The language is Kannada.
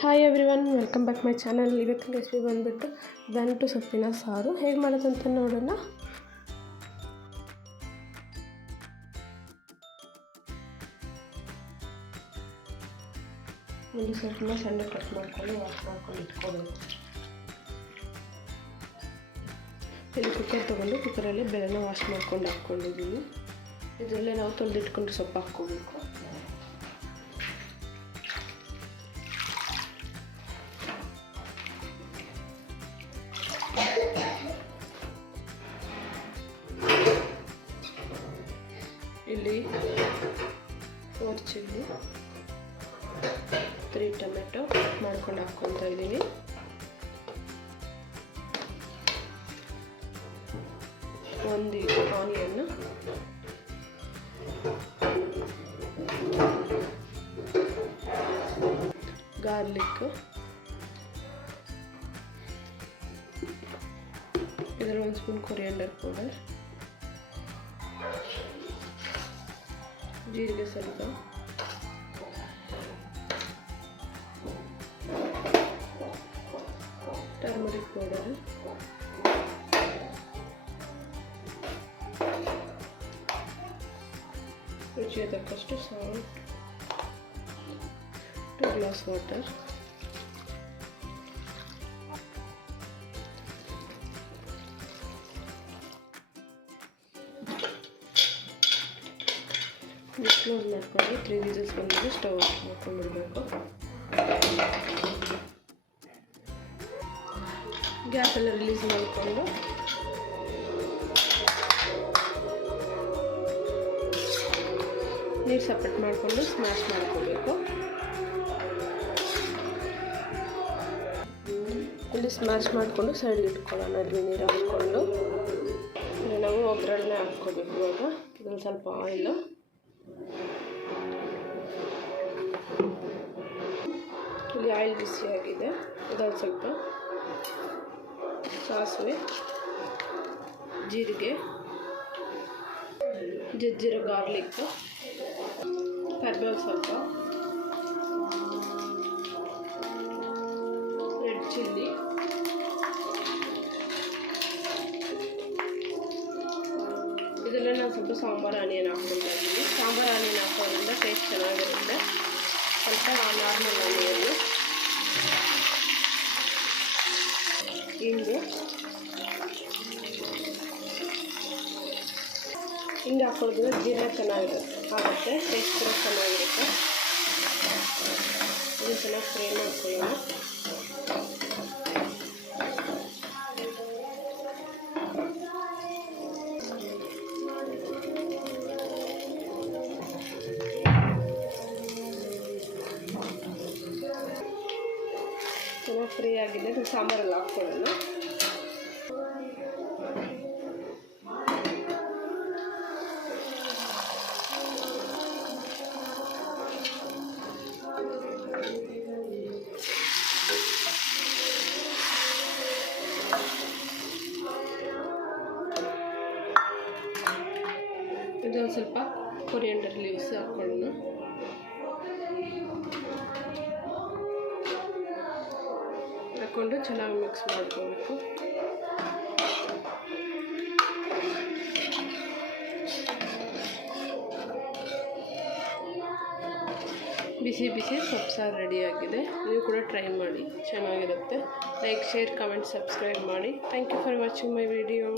Hi everyone welcome back my channel ಇವತ್ತಿನ ರೆಸಿಪಿ ಬಂದುಬಿಟ್ಟು ದಂಟು ಸೊಪ್ಪಿನ ಸಾರು. ಹೇಗೆ ಮಾಡೋದಂತ ನೋಡೋಣ. ಒಂದು ಸೊಪ್ಪನ್ನ ಸಣ್ಣ ಕಟ್ ಮಾಡ್ಕೊಂಡು ವಾಶ್ ಮಾಡ್ಕೊಂಡು ಇಟ್ಕೋಬೇಕು. ಇಲ್ಲಿ ಕುಕ್ಕರ್ ತೊಗೊಂಡು ಕುಕ್ಕರಲ್ಲಿ ಬೆಳೆನ ವಾಶ್ ಮಾಡ್ಕೊಂಡು ಹಾಕ್ಕೊಂಡಿದ್ದೀನಿ. ಇದರಲ್ಲೇ ನಾವು ತೊಳೆದಿಟ್ಕೊಂಡು ಸೊಪ್ಪು ಹಾಕ್ಕೋಬೇಕು. ಇಲ್ಲಿ ಫೋರ್ ಚಿಲ್ಲಿ ತ್ರೀ ಟೊಮೆಟೊ ಮಾಡ್ಕೊಂಡು ಹಾಕ್ಕೊತಾ ಇದ್ದೀನಿ. ಒಂದು ಆನಿಯನ್ನು ಗಾರ್ಲಿಕ್ಕು ಇದರಲ್ಲಿ ಒಂದು ಸ್ಪೂನ್ ಕೊರಿಯಂಡರ್ ಪೌಡರ್. ಜೀರಿಗೆ ಸ್ವಲ್ಪ ಟರ್ಮರಿಕ್ ಪೌಡರ್ ರುಚಿಗೆ ತಕ್ಕಷ್ಟು salt two glass water close ಮಾಡ್ಕೊಂಡು ತ್ರೀ ವಿಸಲ್ಸ್ ಬಂದಿದ್ದು ಸ್ಟವ್ ಆಫ್ ಮಾಡ್ಕೊಂಡ್ಬಿಡ್ಬೇಕು ಗ್ಯಾಸೆಲ್ಲ ರಿಲೀಸ್ ಮಾಡಿಕೊಂಡು ನೀರು ಸಪ್ರೇಟ್ ಮಾಡಿಕೊಂಡು ಸ್ಮ್ಯಾಶ್ ಮಾಡ್ಕೋಬೇಕು ಇಲ್ಲಿ ಸ್ಮ್ಯಾಶ್ ಮಾಡಿಕೊಂಡು ಸೈಡ್ಗೆ ಇಟ್ಕೊಳ್ಳೋಣ ಅದ್ವಿ ನೀರು ಹಾಕ್ಕೊಂಡು ನಾವು ಒಗ್ಗರಣೆ ಹಾಕ್ಕೋಬೇಕು ಇವಾಗ ಇದೊಂದು ಸ್ವಲ್ಪ ಆಯಿಲು ಆಯಿಲ್ ಬಿಸಿಯಾಗಿದೆ ಇದೊಂದು ಸ್ವಲ್ಪ ಸಾಸಿವೆ ಜೀರಿಗೆ ಜಜ್ಜಿರೋ ಗಾರ್ಲಿಕ್ಕು ಕರಿಬೇವು ಸ್ವಲ್ಪ ರೆಡ್ ಚಿಲ್ಲಿ ಇದರಲ್ಲಿ ನಾನು ಸ್ವಲ್ಪ ಸಾಂಬಾರು ಆನಿಯನ್ ಹಾಕ್ಕೊಳ್ತಾ ಇದ್ದೀನಿ ಸಾಂಬಾರು ಆನಿಯನ್ ಹಾಕೋದ್ರಿಂದ ಟೇಸ್ಟ್ ಚೆನ್ನಾಗಿರುತ್ತೆ ಸ್ವಲ್ಪ ನಾರ್ಮಲ್ ಆನಿಯನ್ನು ಹಿಂಗು. ಹಿಂಗೆ ಹಾಕೋದ್ರಿಂದ ಜೀರ ಚೆನ್ನಾಗಿರುತ್ತೆ. ಆಗುತ್ತೆ ಟೇಸ್ಟ್ ಕೂಡ ಚೆನ್ನಾಗಿರುತ್ತೆ. ಇದು ಚೆನ್ನಾಗಿ ಫ್ರೈ ಮಾಡ್ಕೊಳ್ಳೋಣ. ಚೆನ್ನಾಗಿ ಫ್ರೀ ಆಗಿದೆ ಅದು ಸಾಂಬಾರಲ್ಲಿ ಹಾಕ್ಕೊಳ್ಳೋಣ. ಇದೊಂದು ಸ್ವಲ್ಪ ಕೊರಿಯಂಡರ್ ಲೀವ್ಸ್ ಹಾಕ್ಕೊಳ್ಳೋಣ. ಹಾಕ್ಕೊಂಡು ಚೆನ್ನಾಗಿ ಮಿಕ್ಸ್ ಮಾಡ್ಕೋಬೇಕು. ಬಿಸಿ ಬಿಸಿ ಸೊಪ್ಪು ಸಾರು ರೆಡಿಯಾಗಿದೆ ನೀವು ಕೂಡ ಟ್ರೈ ಮಾಡಿ, ಚೆನ್ನಾಗಿರುತ್ತೆ. ಲೈಕ್ ಶೇರ್ ಕಮೆಂಟ್ ಸಬ್ಸ್ಕ್ರೈಬ್ ಮಾಡಿ. Thank you for watching my video